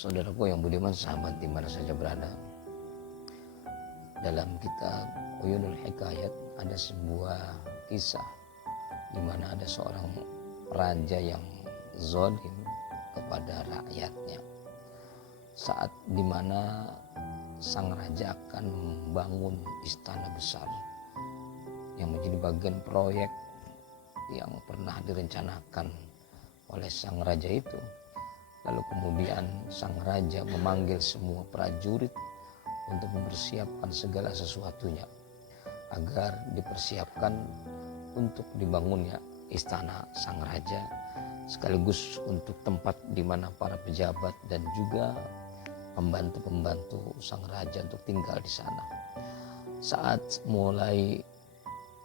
Saudaraku yang budiman, sahabat di mana saja berada. Dalam kitab Uyunul Hikayat ada sebuah kisah di mana ada seorang raja yang zalim kepada rakyatnya. Saat di mana sang raja akan membangun istana besar yang menjadi bagian proyek yang pernah direncanakan oleh sang raja itu. Lalu kemudian sang raja memanggil semua prajurit untuk mempersiapkan segala sesuatunya agar dipersiapkan untuk dibangunnya istana sang raja, sekaligus untuk tempat di mana para pejabat dan juga pembantu-pembantu sang raja untuk tinggal di sana. Saat mulai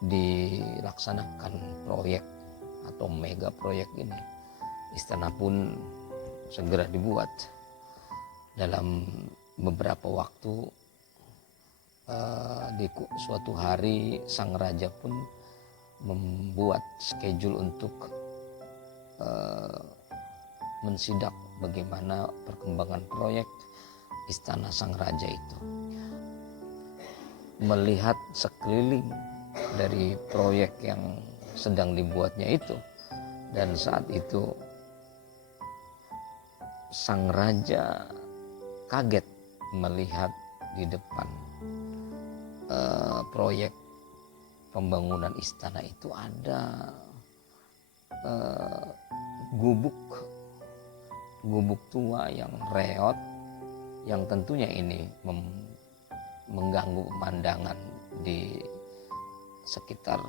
dilaksanakan proyek atau mega proyek ini, istana pun segera dibuat. Dalam beberapa waktu di suatu hari sang raja pun membuat schedule untuk mensidak bagaimana perkembangan proyek istana sang raja itu. Melihat sekeliling dari proyek yang sedang dibuatnya itu, dan saat itu sang raja kaget melihat di depan proyek pembangunan istana itu ada gubuk tua yang reot, yang tentunya ini mengganggu pemandangan di sekitar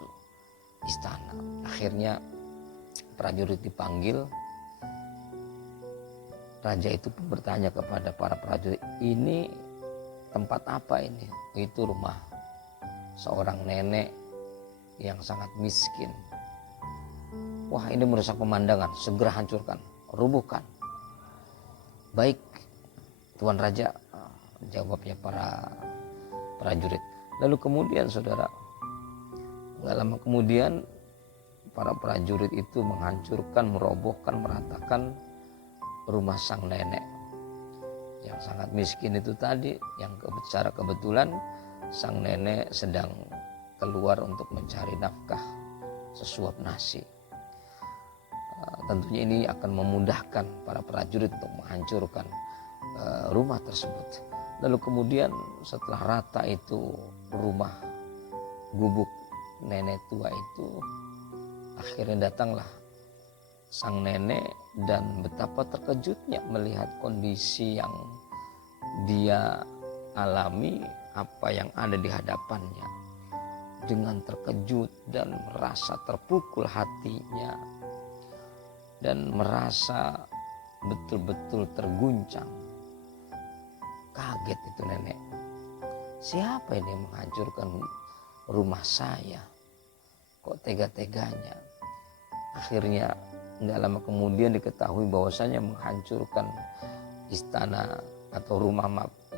istana. Akhirnya prajurit dipanggil. Raja itu pun bertanya kepada para prajurit, ini tempat apa ini? Itu rumah seorang nenek yang sangat miskin. Wah, ini merusak pemandangan, segera hancurkan, rubuhkan. Baik, Tuan Raja, jawabnya para prajurit. Lalu kemudian saudara, gak lama kemudian para prajurit itu menghancurkan, merobohkan, meratakan rumah sang nenek yang sangat miskin itu tadi, yang secara kebetulan sang nenek sedang keluar untuk mencari nafkah sesuap nasi. Tentunya ini akan memudahkan para prajurit untuk menghancurkan rumah tersebut. Lalu kemudian setelah rata itu rumah gubuk nenek tua itu, akhirnya datanglah sang nenek, dan betapa terkejutnya melihat kondisi yang dia alami, apa yang ada di hadapannya. Dengan terkejut dan merasa terpukul hatinya dan merasa betul-betul terguncang. Kaget itu nenek. Siapa ini yang menghancurkan rumah saya? Kok tega-teganya? Akhirnya nggak lama kemudian diketahui bahwasanya menghancurkan istana atau rumah,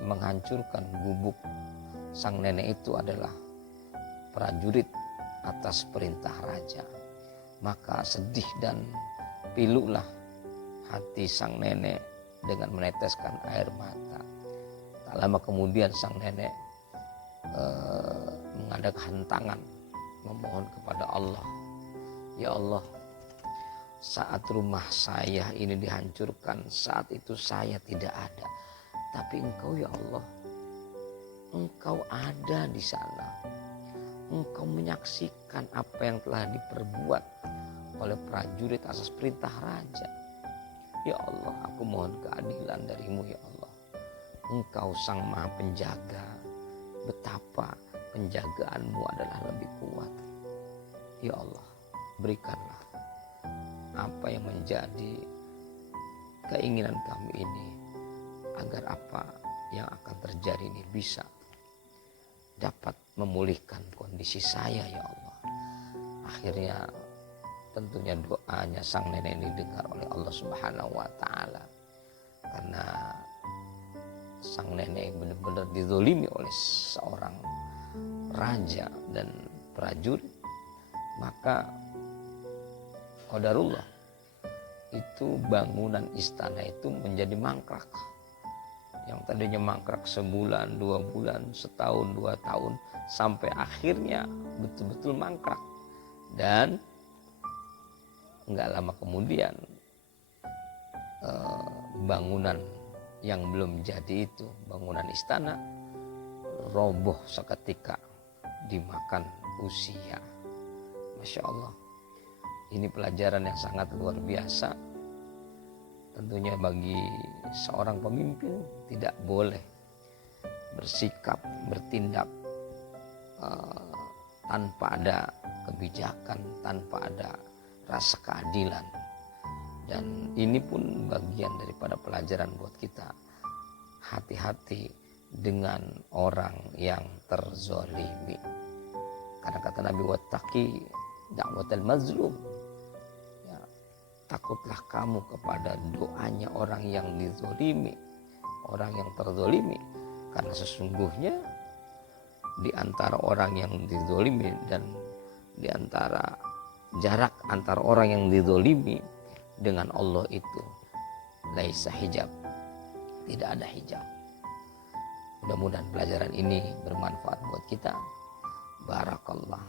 menghancurkan gubuk sang nenek itu adalah prajurit atas perintah raja. Maka sedih dan pilulah hati sang nenek dengan meneteskan air mata. Tak lama kemudian sang nenek mengadakan tangan memohon kepada Allah, ya Allah, saat rumah saya ini dihancurkan, saat itu saya tidak ada. Tapi Engkau ya Allah, Engkau ada di sana. Engkau menyaksikan apa yang telah diperbuat oleh prajurit atas perintah raja. Ya Allah, aku mohon keadilan darimu ya Allah. Engkau sang maha penjaga. Betapa penjagaanmu adalah lebih kuat. Ya Allah, berikanlah apa yang menjadi keinginan kami ini, agar apa yang akan terjadi ini bisa dapat memulihkan kondisi saya ya Allah. Akhirnya tentunya doanya sang nenek ini didengar oleh Allah Subhanahu wa taala, karena sang nenek benar-benar dizolimi oleh seorang raja dan prajurit. Maka qadarullah, itu bangunan istana itu menjadi mangkrak. yang tadinya mangkrak sebulan, 2 bulan, setahun, 2 tahun, sampai akhirnya betul-betul mangkrak. Dan nggak lama kemudian bangunan yang belum jadi itu, bangunan istana, roboh seketika dimakan usia. Masya Allah, ini pelajaran yang sangat luar biasa. Tentunya bagi seorang pemimpin tidak boleh bersikap, bertindak tanpa ada kebijakan, tanpa ada rasa keadilan. Dan ini pun bagian daripada pelajaran buat kita. Hati-hati dengan orang yang terzolimi. Karena kata Nabi, wattaqi da'watal mazlum. Takutlah kamu kepada doanya orang yang dizolimi, orang yang terzolimi. Karena sesungguhnya di antara orang yang dizolimi dan di antara jarak antara orang yang dizolimi dengan Allah itu laisa hijab, tidak ada hijab. Mudah-mudahan pelajaran ini bermanfaat buat kita. Barakallah.